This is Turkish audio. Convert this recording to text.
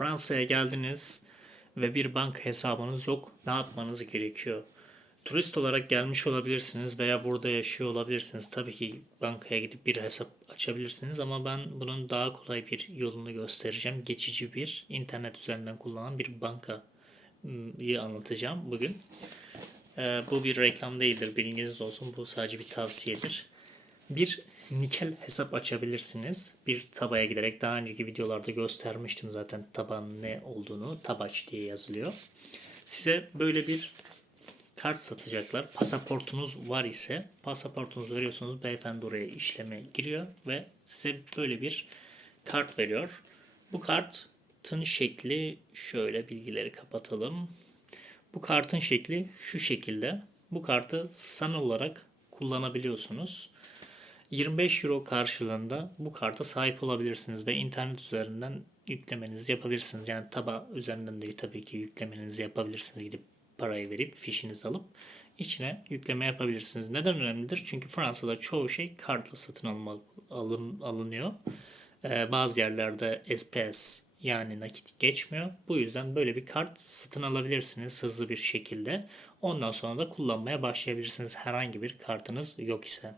Fransa'ya geldiniz ve bir banka hesabınız yok. Ne yapmanız gerekiyor? Turist olarak gelmiş olabilirsiniz veya burada yaşıyor olabilirsiniz. Tabii ki bankaya gidip bir hesap açabilirsiniz ama ben bunun daha kolay bir yolunu göstereceğim. Geçici bir internet üzerinden kullanılan bir bankayı anlatacağım bugün. Ee, bu bir reklam değildir bilginiz olsun. Bu sadece bir tavsiyedir. Bir nikel hesap açabilirsiniz. Bir tabaya giderek daha önceki videolarda göstermiştim zaten tabanın ne olduğunu. Tabaç diye yazılıyor. Size böyle bir kart satacaklar. Pasaportunuz var ise pasaportunuzu veriyorsunuz. Beyefendi oraya işleme giriyor ve size böyle bir kart veriyor. Bu kartın şekli şöyle bilgileri kapatalım. Bu kartın şekli şu şekilde. Bu kartı sanal olarak kullanabiliyorsunuz. 25 euro karşılığında bu karta sahip olabilirsiniz ve internet üzerinden yüklemenizi yapabilirsiniz. Yani taba üzerinden de tabii ki yüklemenizi yapabilirsiniz. Gidip parayı verip fişinizi alıp içine yükleme yapabilirsiniz. Neden önemlidir? Çünkü Fransa'da çoğu şey kartla satın alma, alın, alınıyor. Ee, bazı yerlerde SPS yani nakit geçmiyor. Bu yüzden böyle bir kart satın alabilirsiniz hızlı bir şekilde. Ondan sonra da kullanmaya başlayabilirsiniz herhangi bir kartınız yok ise.